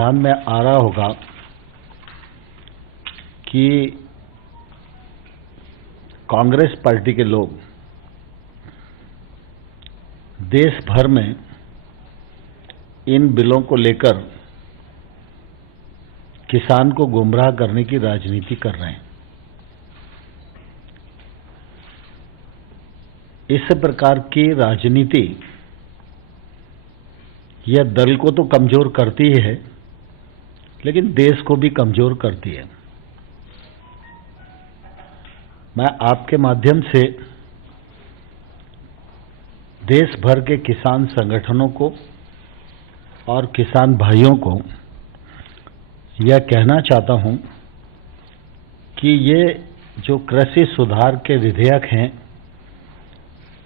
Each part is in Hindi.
ध्यान में आ रहा होगा कि कांग्रेस पार्टी के लोग देश भर में इन बिलों को लेकर किसान को गुमराह करने की राजनीति कर रहे हैं। इस प्रकार की राजनीति यह दल को तो कमजोर करती ही है, लेकिन देश को भी कमजोर करती है। मैं आपके माध्यम से देश भर के किसान संगठनों को और किसान भाइयों को यह कहना चाहता हूं कि ये जो कृषि सुधार के विधेयक हैं,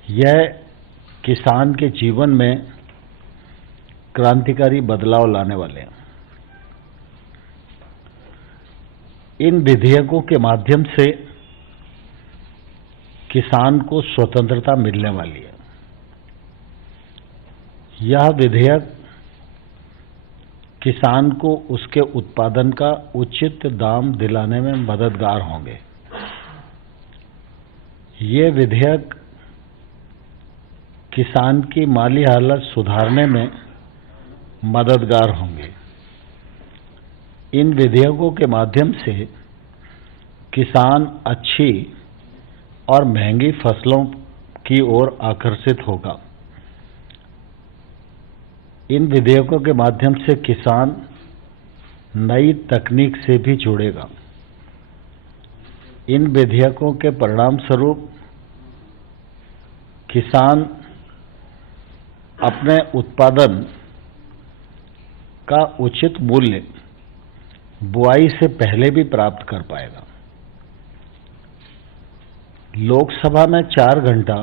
यह किसान के जीवन में क्रांतिकारी बदलाव लाने वाले हैं। इन विधेयकों के माध्यम से किसान को स्वतंत्रता मिलने वाली है। यह विधेयक किसान को उसके उत्पादन का उचित दाम दिलाने में मददगार होंगे। ये विधेयक किसान की माली हालत सुधारने में मददगार होंगे। इन विधेयकों के माध्यम से किसान अच्छी और महंगी फसलों की ओर आकर्षित होगा। इन विधेयकों के माध्यम से किसान नई तकनीक से भी जुड़ेगा। इन विधेयकों के परिणाम स्वरूप किसान अपने उत्पादन का उचित मूल्य बुआई से पहले भी प्राप्त कर पाएगा। लोकसभा में 4 घंटा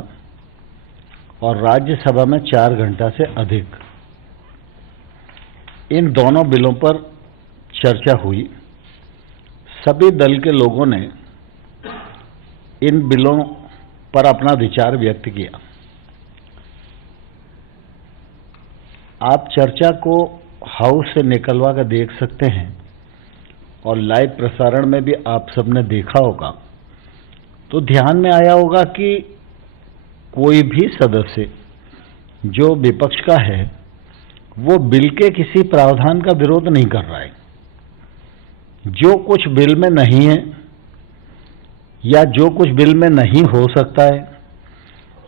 और राज्यसभा में 4 घंटा से अधिक इन दोनों बिलों पर चर्चा हुई। सभी दल के लोगों ने इन बिलों पर अपना विचार व्यक्त किया। आप चर्चा को हाउस से निकलवा कर देख सकते हैं और लाइव प्रसारण में भी आप सबने देखा होगा, तो ध्यान में आया होगा कि कोई भी सदस्य जो विपक्ष का है वो बिल के किसी प्रावधान का विरोध नहीं कर रहा है। जो कुछ बिल में नहीं है या जो कुछ बिल में नहीं हो सकता है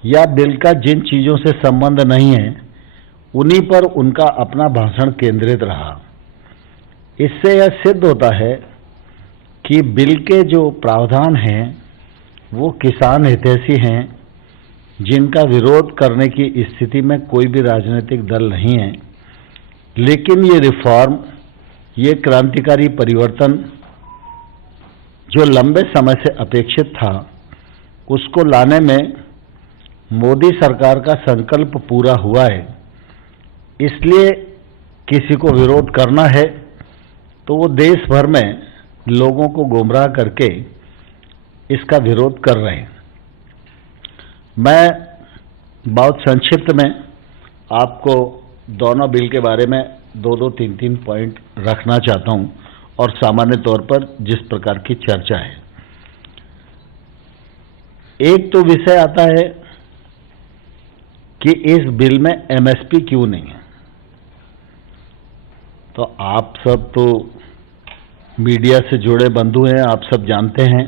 या बिल का जिन चीजों से संबंध नहीं है, उन्हीं पर उनका अपना भाषण केंद्रित रहा। इससे यह सिद्ध होता है कि बिल के जो प्रावधान हैं वो किसान हितैषी हैं, जिनका विरोध करने की स्थिति में कोई भी राजनीतिक दल नहीं है। लेकिन ये रिफॉर्म, ये क्रांतिकारी परिवर्तन जो लंबे समय से अपेक्षित था, उसको लाने में मोदी सरकार का संकल्प पूरा हुआ है। इसलिए किसी को विरोध करना है तो वो देश भर में लोगों को गुमराह करके इसका विरोध कर रहे हैं। मैं बहुत संक्षिप्त में आपको दोनों बिल के बारे में 2-2, 3-3 पॉइंट रखना चाहता हूं और सामान्य तौर पर जिस प्रकार की चर्चा है। एक तो विषय आता है कि इस बिल में एमएसपी क्यों नहीं है। तो आप सब तो मीडिया से जुड़े बंधु हैं, आप सब जानते हैं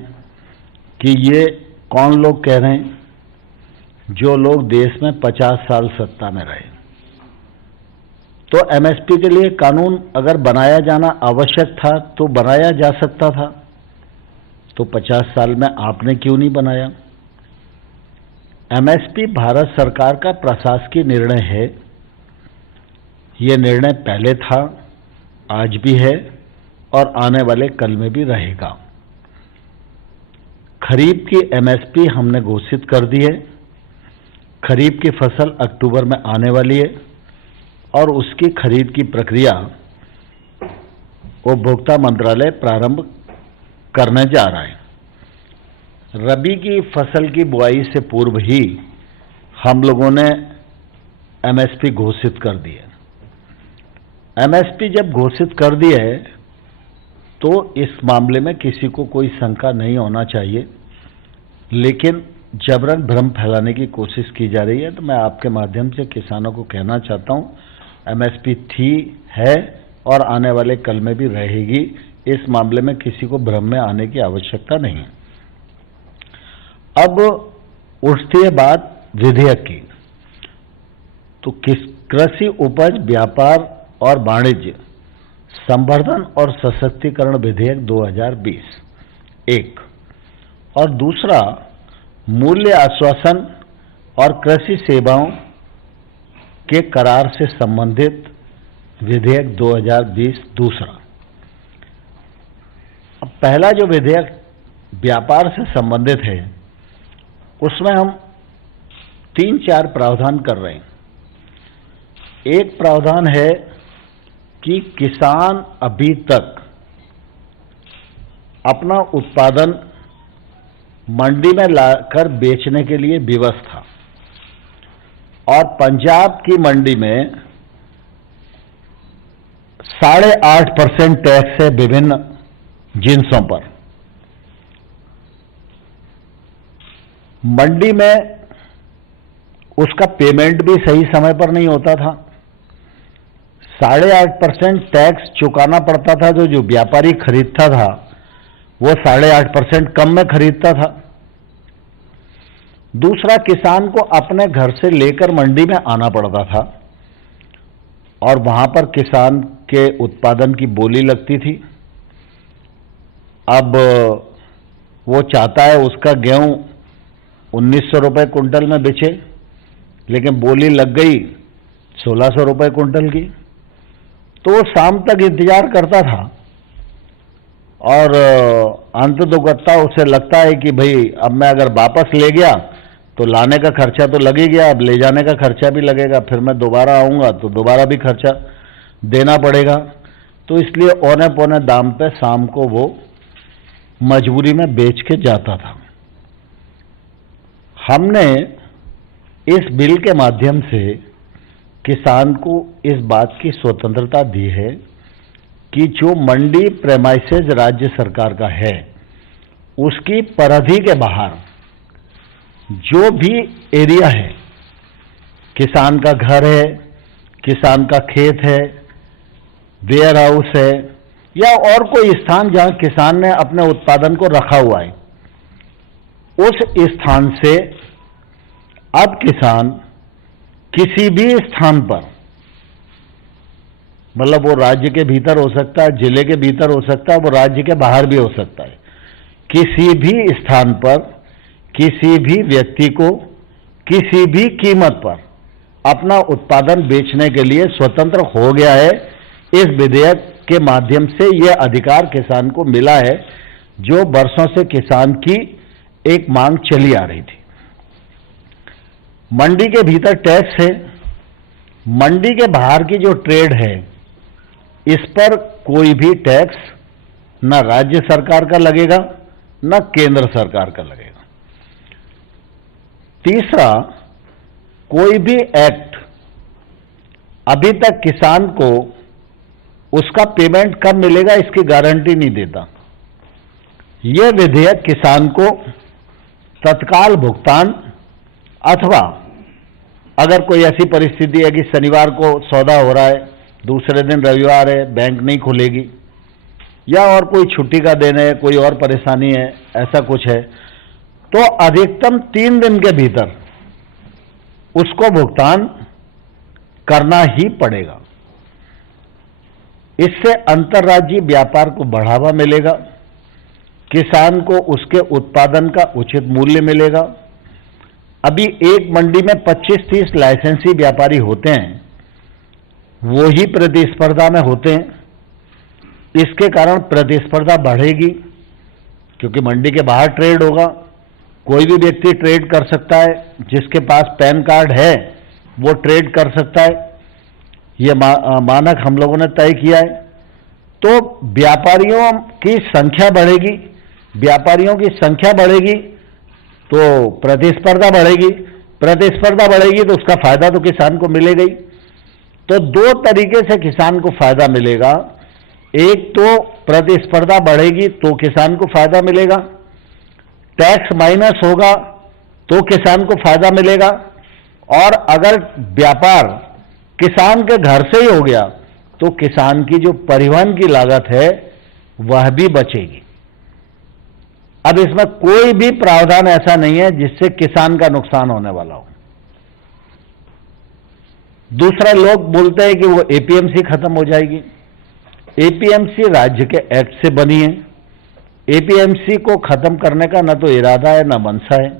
कि ये कौन लोग कह रहे हैं, जो लोग देश में 50 साल सत्ता में रहे। तो एमएसपी के लिए कानून अगर बनाया जाना आवश्यक था तो बनाया जा सकता था, तो 50 साल में आपने क्यों नहीं बनाया। एमएसपी भारत सरकार का प्रशासकीय निर्णय है। ये निर्णय पहले था, आज भी है और आने वाले कल में भी रहेगा। खरीफ की एमएसपी हमने घोषित कर दी है। खरीफ की फसल अक्टूबर में आने वाली है और उसकी खरीद की प्रक्रिया उपभोक्ता मंत्रालय प्रारंभ करने जा रहा है। रबी की फसल की बुआई से पूर्व ही हम लोगों ने एमएसपी घोषित कर दी है। एमएसपी जब घोषित कर दी है तो इस मामले में किसी को कोई शंका नहीं होना चाहिए, लेकिन जबरन भ्रम फैलाने की कोशिश की जा रही है। तो मैं आपके माध्यम से किसानों को कहना चाहता हूं, एमएसपी थी, है और आने वाले कल में भी रहेगी। इस मामले में किसी को भ्रम में आने की आवश्यकता नहीं है। अब उठती है बात विधेयक की, तो कृषि उपज व्यापार और वाणिज्य संवर्धन और सशक्तिकरण विधेयक 2020 एक, और दूसरा मूल्य आश्वासन और कृषि सेवाओं के करार से संबंधित विधेयक 2020 दूसरा। अब पहला जो विधेयक व्यापार से संबंधित है उसमें हम 3-4 प्रावधान कर रहे हैं। एक प्रावधान है कि किसान अभी तक अपना उत्पादन मंडी में लाकर बेचने के लिए विवश था, और पंजाब की मंडी में 8.5% टैक्स है विभिन्न जिन्सों पर। मंडी में उसका पेमेंट भी सही समय पर नहीं होता था। 8.5% टैक्स चुकाना पड़ता था। जो व्यापारी खरीदता था वो 8.5% कम में खरीदता था। दूसरा, किसान को अपने घर से लेकर मंडी में आना पड़ता था और वहां पर किसान के उत्पादन की बोली लगती थी। अब वो चाहता है उसका गेहूं 1900 रुपये कुंटल में बेचे, लेकिन बोली लग गई 1600 रुपये कुंटल की। तो वो शाम तक इंतजार करता था और अंततोगत्ता उसे लगता है कि भाई अब मैं अगर वापस ले गया तो लाने का खर्चा तो लग ही गया, अब ले जाने का खर्चा भी लगेगा, फिर मैं दोबारा आऊंगा तो दोबारा भी खर्चा देना पड़ेगा। तो इसलिए औने पौने दाम पे शाम को वो मजबूरी में बेच के जाता था। हमने इस बिल के माध्यम से किसान को इस बात की स्वतंत्रता दी है कि जो मंडी प्रेमाइसेज राज्य सरकार का है उसकी परिधि के बाहर जो भी एरिया है, किसान का घर है, किसान का खेत है, वेयर हाउस है या और कोई स्थान जहां किसान ने अपने उत्पादन को रखा हुआ है, उस स्थान से अब किसान किसी भी स्थान पर, मतलब वो राज्य के भीतर हो सकता है, जिले के भीतर हो सकता है, वो राज्य के बाहर भी हो सकता है, किसी भी स्थान पर किसी भी व्यक्ति को किसी भी कीमत पर अपना उत्पादन बेचने के लिए स्वतंत्र हो गया है। इस विधेयक के माध्यम से यह अधिकार किसान को मिला है, जो वर्षों से किसान की एक मांग चली आ रही थी। मंडी के भीतर टैक्स है, मंडी के बाहर की जो ट्रेड है इस पर कोई भी टैक्स न राज्य सरकार का लगेगा न केंद्र सरकार का लगेगा। तीसरा, कोई भी एक्ट अभी तक किसान को उसका पेमेंट कब मिलेगा इसकी गारंटी नहीं देता। यह विधेयक किसान को तत्काल भुगतान, अथवा अगर कोई ऐसी परिस्थिति है कि शनिवार को सौदा हो रहा है, दूसरे दिन रविवार है, बैंक नहीं खुलेगी, या और कोई छुट्टी का दिन है, कोई और परेशानी है, ऐसा कुछ है, तो अधिकतम 3 दिन के भीतर उसको भुगतान करना ही पड़ेगा। इससे अंतर्राज्यीय व्यापार को बढ़ावा मिलेगा, किसान को उसके उत्पादन का उचित मूल्य मिलेगा। अभी एक मंडी में 25-30 लाइसेंसी व्यापारी होते हैं, वो ही प्रतिस्पर्धा में होते हैं। इसके कारण प्रतिस्पर्धा बढ़ेगी, क्योंकि मंडी के बाहर ट्रेड होगा, कोई भी व्यक्ति ट्रेड कर सकता है, जिसके पास पैन कार्ड है वो ट्रेड कर सकता है। ये मानक हम लोगों ने तय किया है। तो व्यापारियों की संख्या बढ़ेगी, व्यापारियों की संख्या बढ़ेगी तो प्रतिस्पर्धा बढ़ेगी, प्रतिस्पर्धा बढ़ेगी तो उसका फायदा तो किसान को मिलेगा ही। तो दो तरीके से किसान को फायदा मिलेगा। एक तो प्रतिस्पर्धा बढ़ेगी तो किसान को फायदा मिलेगा, टैक्स माइनस होगा तो किसान को फायदा मिलेगा, और अगर व्यापार किसान के घर से ही हो गया तो किसान की जो परिवहन की लागत है वह भी बचेगी। अब इसमें कोई भी प्रावधान ऐसा नहीं है जिससे किसान का नुकसान होने वाला हो। दूसरा, लोग बोलते हैं कि वो एपीएमसी खत्म हो जाएगी। एपीएमसी राज्य के एक्ट से बनी है। एपीएमसी को खत्म करने का न तो इरादा है न मंशा है।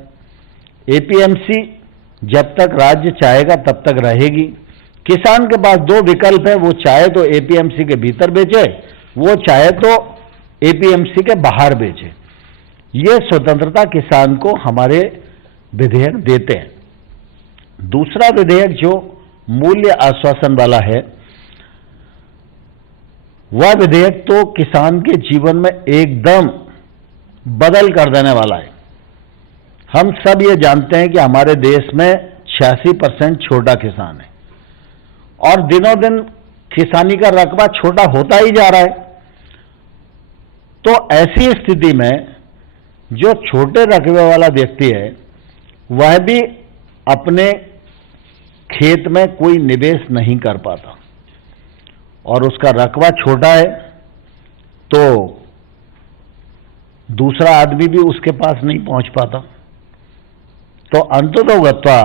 एपीएमसी जब तक राज्य चाहेगा तब तक रहेगी। किसान के पास दो विकल्प है, वो चाहे तो एपीएमसी के भीतर बेचे, वो चाहे तो एपीएमसी के बाहर बेचे। ये स्वतंत्रता किसान को हमारे विधेयक देते हैं। दूसरा विधेयक जो मूल्य आश्वासन वाला है, वह विधेयक तो किसान के जीवन में एकदम बदल कर देने वाला है। हम सब ये जानते हैं कि हमारे देश में 86% छोटा किसान है और दिनों दिन किसानी का रकबा छोटा होता ही जा रहा है। तो ऐसी स्थिति में जो छोटे रकबे वाला व्यक्ति है वह भी अपने खेत में कोई निवेश नहीं कर पाता और उसका रकबा छोटा है तो दूसरा आदमी भी उसके पास नहीं पहुंच पाता। तो अंततोगत्वा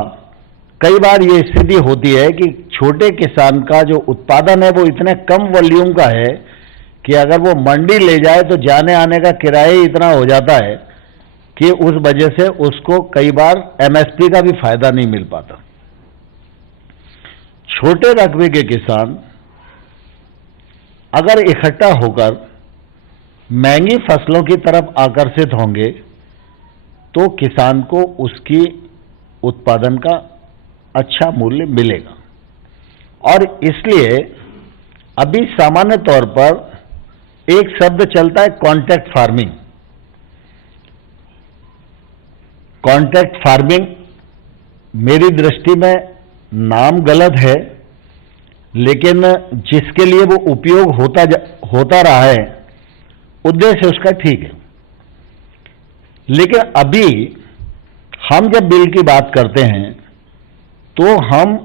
कई बार ये स्थिति होती है कि छोटे किसान का जो उत्पादन है वो इतने कम वॉल्यूम का है कि अगर वो मंडी ले जाए तो जाने आने का किराया ही इतना हो जाता है कि उस वजह से उसको कई बार एमएसपी का भी फायदा नहीं मिल पाता। छोटे रकबे के किसान अगर इकट्ठा होकर महंगी फसलों की तरफ आकर्षित होंगे तो किसान को उसकी उत्पादन का अच्छा मूल्य मिलेगा। और इसलिए अभी सामान्य तौर पर एक शब्द चलता है कॉन्ट्रैक्ट फार्मिंग। कॉन्ट्रैक्ट फार्मिंग मेरी दृष्टि में नाम गलत है, लेकिन जिसके लिए वो उपयोग होता रहा है उद्देश्य उसका ठीक है। लेकिन अभी हम जब बिल की बात करते हैं तो हम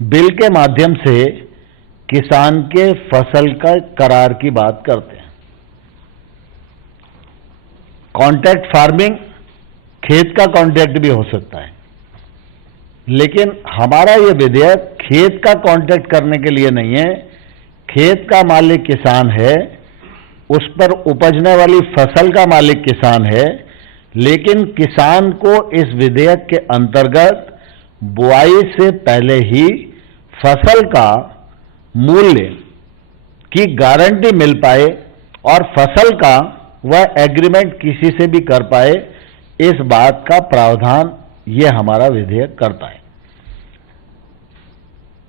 बिल के माध्यम से किसान के फसल का करार की बात करते हैं। कॉन्ट्रैक्ट फार्मिंग खेत का कॉन्ट्रैक्ट भी हो सकता है, लेकिन हमारा यह विधेयक खेत का कॉन्ट्रैक्ट करने के लिए नहीं है। खेत का मालिक किसान है, उस पर उपजने वाली फसल का मालिक किसान है, लेकिन किसान को इस विधेयक के अंतर्गत बुआई से पहले ही फसल का मूल्य की गारंटी मिल पाए और फसल का वह एग्रीमेंट किसी से भी कर पाए, इस बात का प्रावधान यह हमारा विधेयक करता है।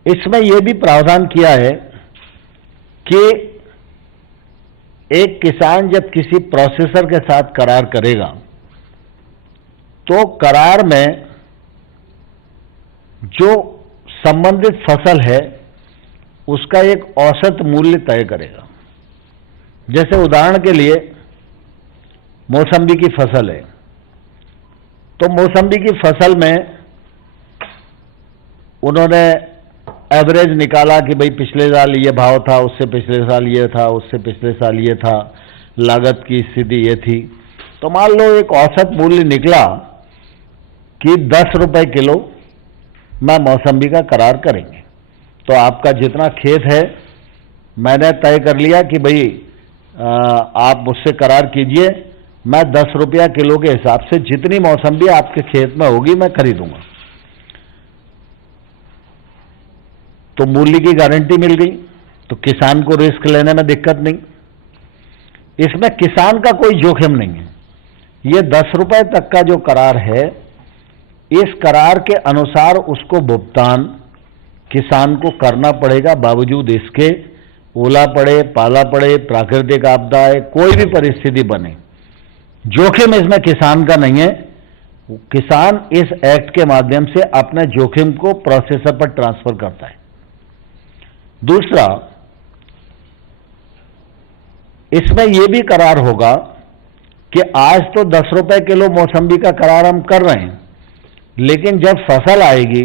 इसमें यह भी प्रावधान किया है कि एक किसान जब किसी प्रोसेसर के साथ करार करेगा तो करार में जो संबंधित फसल है उसका एक औसत मूल्य तय करेगा। जैसे उदाहरण के लिए मौसम्बी की फसल है, तो मौसम्बी की फसल में उन्होंने एवरेज निकाला कि भाई पिछले साल ये भाव था, उससे पिछले साल ये था, उससे पिछले साल ये था, लागत की स्थिति ये थी। तो मान लो एक औसत मूल्य निकला कि 10 रुपए किलो में मौसम्बी का करार करेंगे। तो आपका जितना खेत है मैंने तय कर लिया कि भाई आप मुझसे करार कीजिए, मैं 10 रुपया किलो के हिसाब से जितनी मौसम्बी आपके खेत में होगी मैं खरीदूंगा। तो मूल्य की गारंटी मिल गई, तो किसान को रिस्क लेने में दिक्कत नहीं। इसमें किसान का कोई जोखिम नहीं है। ये 10 रुपए तक का जो करार है, इस करार के अनुसार उसको भुगतान किसान को करना पड़ेगा, बावजूद इसके ओला पड़े, पाला पड़े, प्राकृतिक आपदा है, कोई भी परिस्थिति बने, जोखिम इसमें किसान का नहीं है। किसान इस एक्ट के माध्यम से अपने जोखिम को प्रोसेसर पर ट्रांसफर करता है। दूसरा, इसमें यह भी करार होगा कि आज तो 10 रुपए किलो मौसम्बी का करार हम कर रहे हैं, लेकिन जब फसल आएगी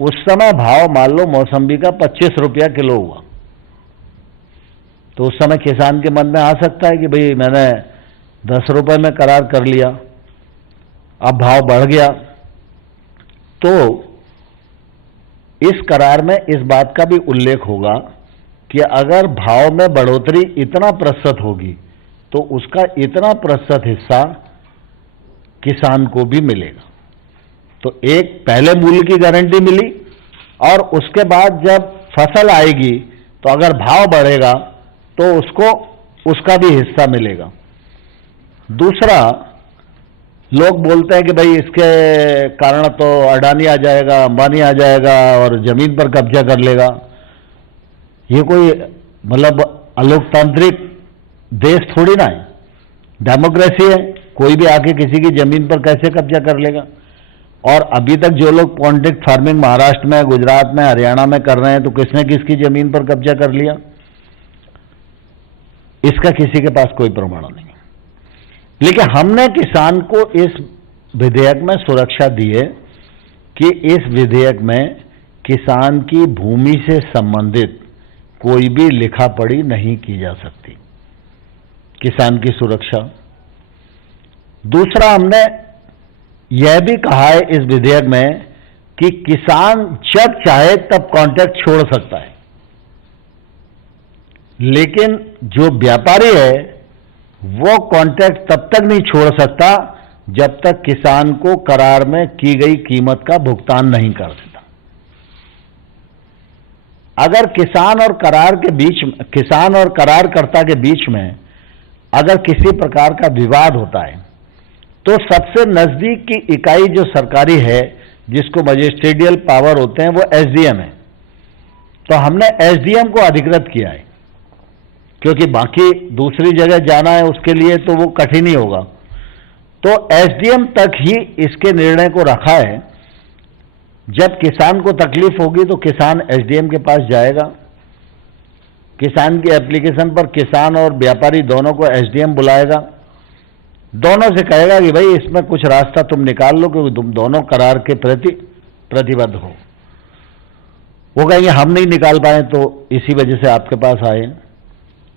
उस समय भाव मान लो मौसम्बी का 25 रुपया किलो हुआ, तो उस समय किसान के मन में आ सकता है कि भाई मैंने 10 रुपए में करार कर लिया, अब भाव बढ़ गया। तो इस करार में इस बात का भी उल्लेख होगा कि अगर भाव में बढ़ोतरी इतना प्रतिशत होगी तो उसका इतना प्रतिशत हिस्सा किसान को भी मिलेगा। तो एक पहले मूल्य की गारंटी मिली, और उसके बाद जब फसल आएगी तो अगर भाव बढ़ेगा तो उसको उसका भी हिस्सा मिलेगा। दूसरा, लोग बोलते हैं कि भाई इसके कारण तो अडानी आ जाएगा, अंबानी आ जाएगा और जमीन पर कब्जा कर लेगा। ये कोई मतलब अलोकतांत्रिक देश थोड़ी ना है, डेमोक्रेसी है, कोई भी आके किसी की जमीन पर कैसे कब्जा कर लेगा। और अभी तक जो लोग कॉन्ट्रैक्ट फार्मिंग महाराष्ट्र में, गुजरात में, हरियाणा में कर रहे हैं, तो किसने किसकी जमीन पर कब्जा कर लिया, इसका किसी के पास कोई प्रमाण नहीं है। लेकिन हमने किसान को इस विधेयक में सुरक्षा दी है कि इस विधेयक में किसान की भूमि से संबंधित कोई भी लिखा पढ़ी नहीं की जा सकती, किसान की सुरक्षा। दूसरा, हमने यह भी कहा है इस विधेयक में कि किसान जब चाहे तब कॉन्ट्रैक्ट छोड़ सकता है, लेकिन जो व्यापारी है वो कॉन्ट्रैक्ट तब तक नहीं छोड़ सकता जब तक किसान को करार में की गई कीमत का भुगतान नहीं कर देता। अगर किसान और करारकर्ता के बीच में अगर किसी प्रकार का विवाद होता है तो सबसे नजदीक की इकाई जो सरकारी है, जिसको मजिस्ट्रेटियल पावर होते हैं, वो एसडीएम है। तो हमने एसडीएम को अधिकृत किया है, क्योंकि बाकी दूसरी जगह जाना है उसके लिए तो वो कठिन ही होगा। तो एसडीएम तक ही इसके निर्णय को रखा है। जब किसान को तकलीफ होगी तो किसान एसडीएम के पास जाएगा, किसान की एप्लीकेशन पर किसान और व्यापारी दोनों को एसडीएम बुलाएगा, दोनों से कहेगा कि भाई इसमें कुछ रास्ता तुम निकाल लो, क्योंकि तुम दोनों करार के प्रति प्रतिबद्ध हो। वो कहेंगे हम नहीं निकाल पाए तो इसी वजह से आपके पास आए।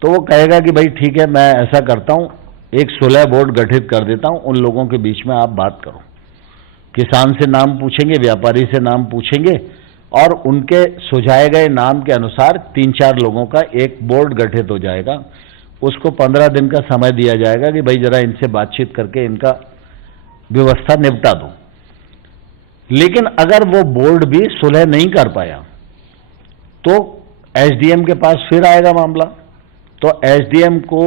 तो वो कहेगा कि भाई ठीक है, मैं ऐसा करता हूं, एक सुलह बोर्ड गठित कर देता हूं, उन लोगों के बीच में आप बात करो। किसान से नाम पूछेंगे, व्यापारी से नाम पूछेंगे, और उनके सुझाए गए नाम के अनुसार 3-4 लोगों का एक बोर्ड गठित हो जाएगा। उसको 15 दिन का समय दिया जाएगा कि भाई जरा इनसे बातचीत करके इनका व्यवस्था निपटा दो। लेकिन अगर वो बोर्ड भी सुलह नहीं कर पाया तो एसडीएम के पास फिर आएगा मामला। तो एसडीएम को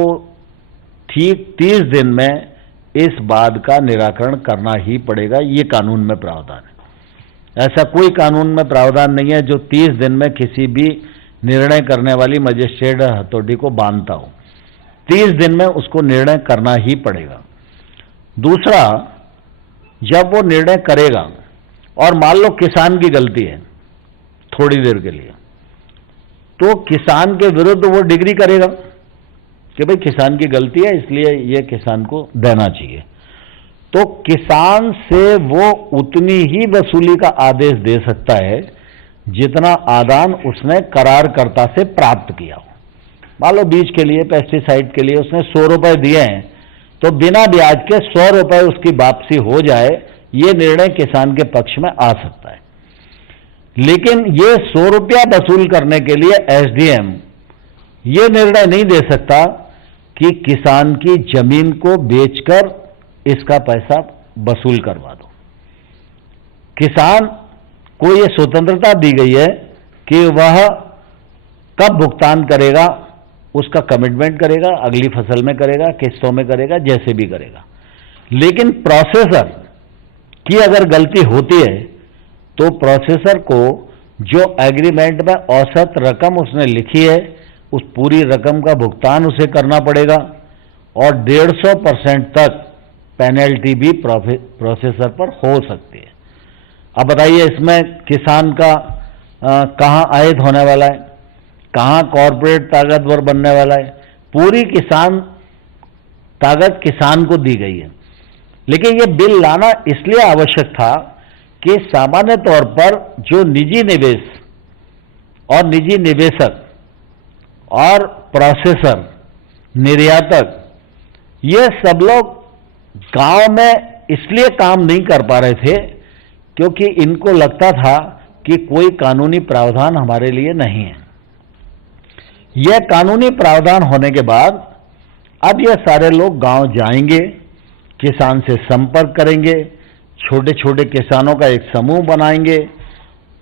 ठीक 30 दिन में इस बात का निराकरण करना ही पड़ेगा। ये कानून में प्रावधान है। ऐसा कोई कानून में प्रावधान नहीं है जो 30 दिन में किसी भी निर्णय करने वाली मजिस्ट्रेट हथौड़ी को बांधता हो। 30 दिन में उसको निर्णय करना ही पड़ेगा। दूसरा, जब वो निर्णय करेगा और मान लो किसान की गलती है थोड़ी देर के लिए, तो किसान के विरुद्ध वो डिग्री करेगा कि भाई किसान की गलती है इसलिए ये किसान को देना चाहिए। तो किसान से वो उतनी ही वसूली का आदेश दे सकता है जितना आदान उसने करारकर्ता से प्राप्त किया हो। मान लो बीज के लिए, पेस्टिसाइड के लिए उसने 100 रुपए दिए हैं, तो बिना ब्याज के 100 रुपए उसकी वापसी हो जाए, ये निर्णय किसान के पक्ष में आ सकता है। लेकिन ये 100 रुपया वसूल करने के लिए एसडीएम ये निर्णय नहीं दे सकता कि किसान की जमीन को बेचकर इसका पैसा वसूल करवा दो। किसान को ये स्वतंत्रता दी गई है कि वह कब भुगतान करेगा, उसका कमिटमेंट करेगा, अगली फसल में करेगा, किस्तों में करेगा, जैसे भी करेगा। लेकिन प्रोसेसर की अगर गलती होती है तो प्रोसेसर को जो एग्रीमेंट में औसत रकम उसने लिखी है उस पूरी रकम का भुगतान उसे करना पड़ेगा, और 150% तक पेनल्टी भी प्रोसेसर पर हो सकती है। अब बताइए इसमें किसान का कहां आयत होने वाला है? कहाँ कॉरपोरेट ताकतवर बनने वाला है। पूरी किसान ताकत किसान को दी गई है। लेकिन ये बिल लाना इसलिए आवश्यक था कि सामान्य तौर पर जो निजी निवेश और निजी निवेशक और प्रोसेसर, निर्यातक, ये सब लोग गांव में इसलिए काम नहीं कर पा रहे थे क्योंकि इनको लगता था कि कोई कानूनी प्रावधान हमारे लिए नहीं है। यह कानूनी प्रावधान होने के बाद अब ये सारे लोग गांव जाएंगे, किसान से संपर्क करेंगे, छोटे छोटे किसानों का एक समूह बनाएंगे,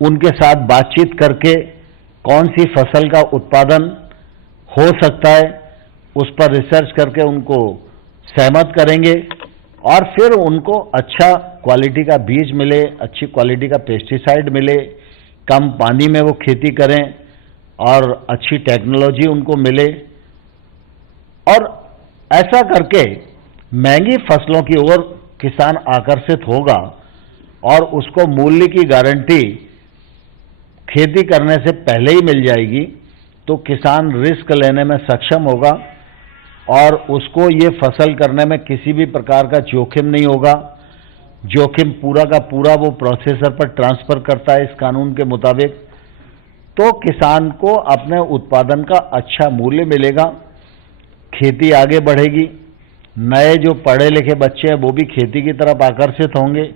उनके साथ बातचीत करके कौन सी फसल का उत्पादन हो सकता है उस पर रिसर्च करके उनको सहमत करेंगे और फिर उनको अच्छा क्वालिटी का बीज मिले, अच्छी क्वालिटी का पेस्टिसाइड मिले, कम पानी में वो खेती करें और अच्छी टेक्नोलॉजी उनको मिले। और ऐसा करके महंगी फसलों की ओर किसान आकर्षित होगा और उसको मूल्य की गारंटी खेती करने से पहले ही मिल जाएगी, तो किसान रिस्क लेने में सक्षम होगा और उसको ये फसल करने में किसी भी प्रकार का जोखिम नहीं होगा। जोखिम पूरा का पूरा वो प्रोसेसर पर ट्रांसफर करता है इस कानून के मुताबिक। तो किसान को अपने उत्पादन का अच्छा मूल्य मिलेगा, खेती आगे बढ़ेगी, नए जो पढ़े लिखे बच्चे हैं वो भी खेती की तरफ आकर्षित होंगे।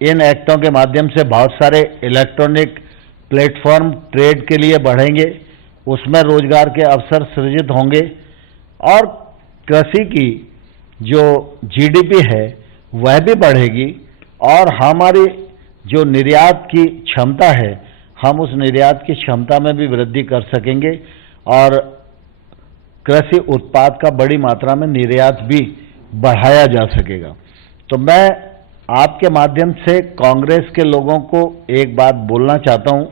इन एक्टों के माध्यम से बहुत सारे इलेक्ट्रॉनिक प्लेटफॉर्म ट्रेड के लिए बढ़ेंगे, उसमें रोजगार के अवसर सृजित होंगे और कृषि की जो जीडीपी है वह भी बढ़ेगी और हमारी जो निर्यात की क्षमता है हम उस निर्यात की क्षमता में भी वृद्धि कर सकेंगे और कृषि उत्पाद का बड़ी मात्रा में निर्यात भी बढ़ाया जा सकेगा। तो मैं आपके माध्यम से कांग्रेस के लोगों को एक बात बोलना चाहता हूं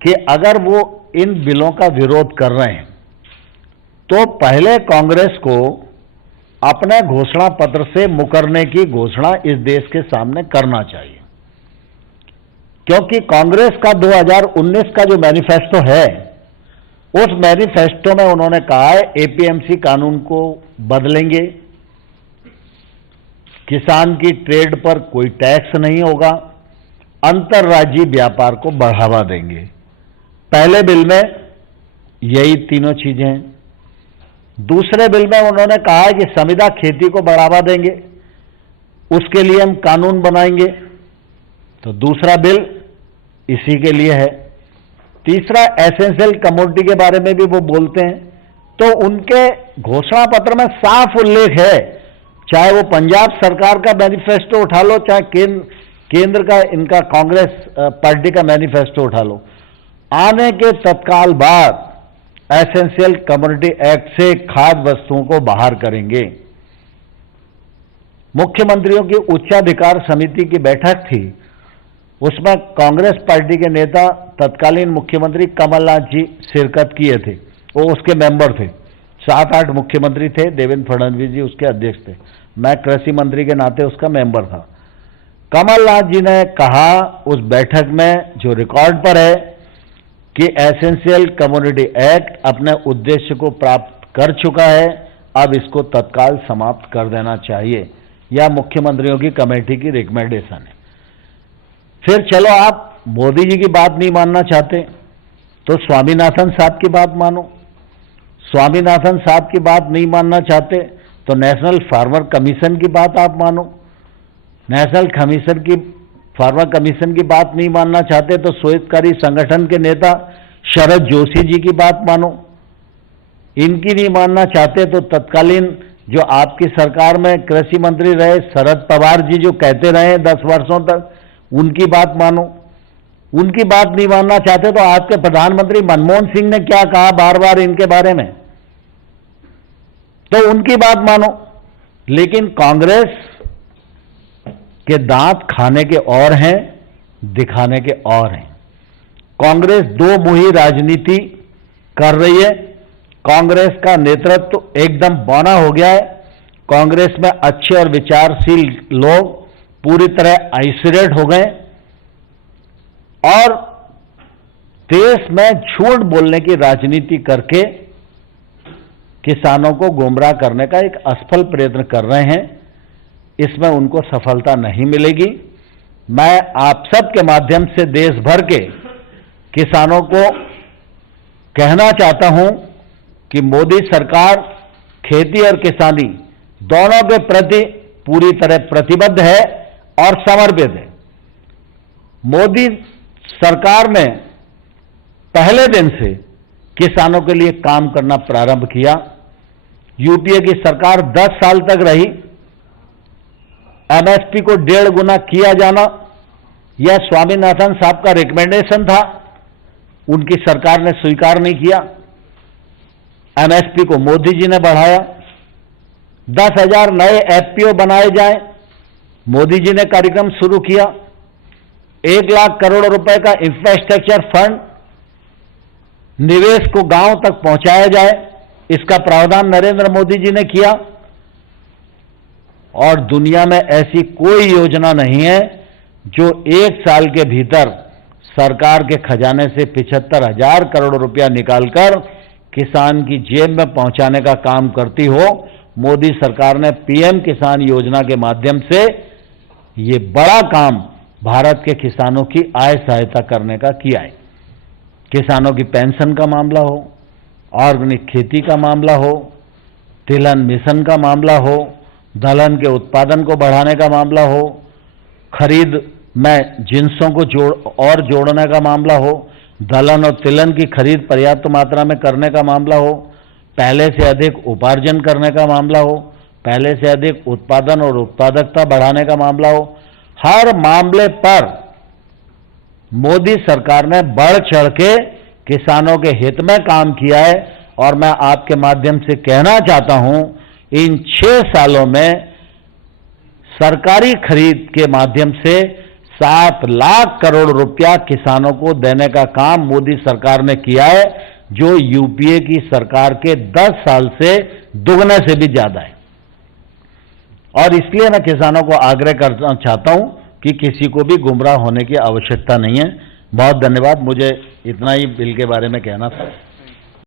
कि अगर वो इन बिलों का विरोध कर रहे हैं तो पहले कांग्रेस को अपने घोषणा पत्र से मुकरने की घोषणा इस देश के सामने करना चाहिए, क्योंकि कांग्रेस का 2019 का जो मैनिफेस्टो है उस मैनिफेस्टो में उन्होंने कहा है एपीएमसी कानून को बदलेंगे, किसान की ट्रेड पर कोई टैक्स नहीं होगा, अंतर्राज्यीय व्यापार को बढ़ावा देंगे। पहले बिल में यही तीनों चीजें हैं। दूसरे बिल में उन्होंने कहा है कि संविदा खेती को बढ़ावा देंगे, उसके लिए हम कानून बनाएंगे। तो दूसरा बिल इसी के लिए है। तीसरा एसेंशियल कमोडिटी के बारे में भी वो बोलते हैं। तो उनके घोषणा पत्र में साफ उल्लेख है, चाहे वो पंजाब सरकार का मैनिफेस्टो उठा लो, चाहे केंद्र का इनका कांग्रेस पार्टी का मैनिफेस्टो उठा लो, आने के तत्काल बाद एसेंशियल कमोडिटी एक्ट से खाद्य वस्तुओं को बाहर करेंगे। मुख्यमंत्रियों की उच्चाधिकार समिति की बैठक थी, उसमें कांग्रेस पार्टी के नेता तत्कालीन मुख्यमंत्री कमलनाथ जी शिरकत किए थे, वो उसके मेंबर थे। 7-8 मुख्यमंत्री थे, देवेंद्र फडणवीस जी उसके अध्यक्ष थे, मैं कृषि मंत्री के नाते उसका मेंबर था। कमलनाथ जी ने कहा उस बैठक में, जो रिकॉर्ड पर है, कि एसेंशियल कमोडिटी एक्ट अपने उद्देश्य को प्राप्त कर चुका है, अब इसको तत्काल समाप्त कर देना चाहिए। यह मुख्यमंत्रियों की कमेटी की रिकमेंडेशन है। फिर चलो आप मोदी जी की बात नहीं मानना चाहते तो स्वामीनाथन साहब की बात मानो। स्वामीनाथन साहब की बात नहीं मानना चाहते तो नेशनल फार्मर कमीशन की बात आप मानो। फार्मर कमीशन की बात नहीं मानना चाहते तो श्वेतकारी संगठन के नेता शरद जोशी जी की बात मानो। इनकी नहीं मानना चाहते तो तत्कालीन जो आपकी सरकार में कृषि मंत्री रहे शरद पवार जी जो कहते रहे 10 वर्षों तक, उनकी बात मानो। उनकी बात नहीं मानना चाहते तो आपके प्रधानमंत्री मनमोहन सिंह ने क्या कहा बार बार इनके बारे में, तो उनकी बात मानो। लेकिन कांग्रेस के दांत खाने के और हैं, दिखाने के और हैं। कांग्रेस दो मुही राजनीति कर रही है। कांग्रेस का नेतृत्व एकदम बौना हो गया है। कांग्रेस में अच्छे और विचारशील लोग पूरी तरह आइसोलेट हो गए और देश में झूठ बोलने की राजनीति करके किसानों को गुमराह करने का एक असफल प्रयत्न कर रहे हैं। इसमें उनको सफलता नहीं मिलेगी। मैं आप सब के माध्यम से देश भर के किसानों को कहना चाहता हूं कि मोदी सरकार खेती और किसानी दोनों के प्रति पूरी तरह प्रतिबद्ध है और समर्पित है। मोदी सरकार ने पहले दिन से किसानों के लिए काम करना प्रारंभ किया। यूपीए की सरकार 10 साल तक रही। एमएसपी को 1.5 गुना किया जाना यह स्वामीनाथन साहब का रिकमेंडेशन था, उनकी सरकार ने स्वीकार नहीं किया। एमएसपी को मोदी जी ने बढ़ाया। 10,000 नए एफपीओ बनाए जाएं, मोदी जी ने कार्यक्रम शुरू किया। 1 लाख करोड़ रुपए का इंफ्रास्ट्रक्चर फंड निवेश को गांव तक पहुंचाया जाए, इसका प्रावधान नरेंद्र मोदी जी ने किया। और दुनिया में ऐसी कोई योजना नहीं है जो 1 साल के भीतर सरकार के खजाने से 75,000 करोड़ रुपया निकालकर किसान की जेब में पहुंचाने का काम करती हो। मोदी सरकार ने पीएम किसान योजना के माध्यम से ये बड़ा काम भारत के किसानों की आय सहायता करने का किया है। किसानों की पेंशन का मामला हो, ऑर्गेनिक खेती का मामला हो, तिलहन मिशन का मामला हो, दलहन के उत्पादन को बढ़ाने का मामला हो, खरीद में जिंसों को जोड़ने का मामला हो, दलहन और तिलहन की खरीद पर्याप्त मात्रा में करने का मामला हो, पहले से अधिक उपार्जन करने का मामला हो, पहले से अधिक उत्पादन और उत्पादकता बढ़ाने का मामला हो, हर मामले पर मोदी सरकार ने बढ़ चढ़ के किसानों के हित में काम किया है। और मैं आपके माध्यम से कहना चाहता हूं, इन 6 सालों में सरकारी खरीद के माध्यम से 7 लाख करोड़ रुपया किसानों को देने का काम मोदी सरकार ने किया है, जो यूपीए की सरकार के 10 साल से दुगने से भी ज्यादा है। और इसलिए मैं किसानों को आग्रह करना चाहता हूं कि किसी को भी गुमराह होने की आवश्यकता नहीं है। बहुत धन्यवाद। मुझे इतना ही बिल के बारे में कहना था।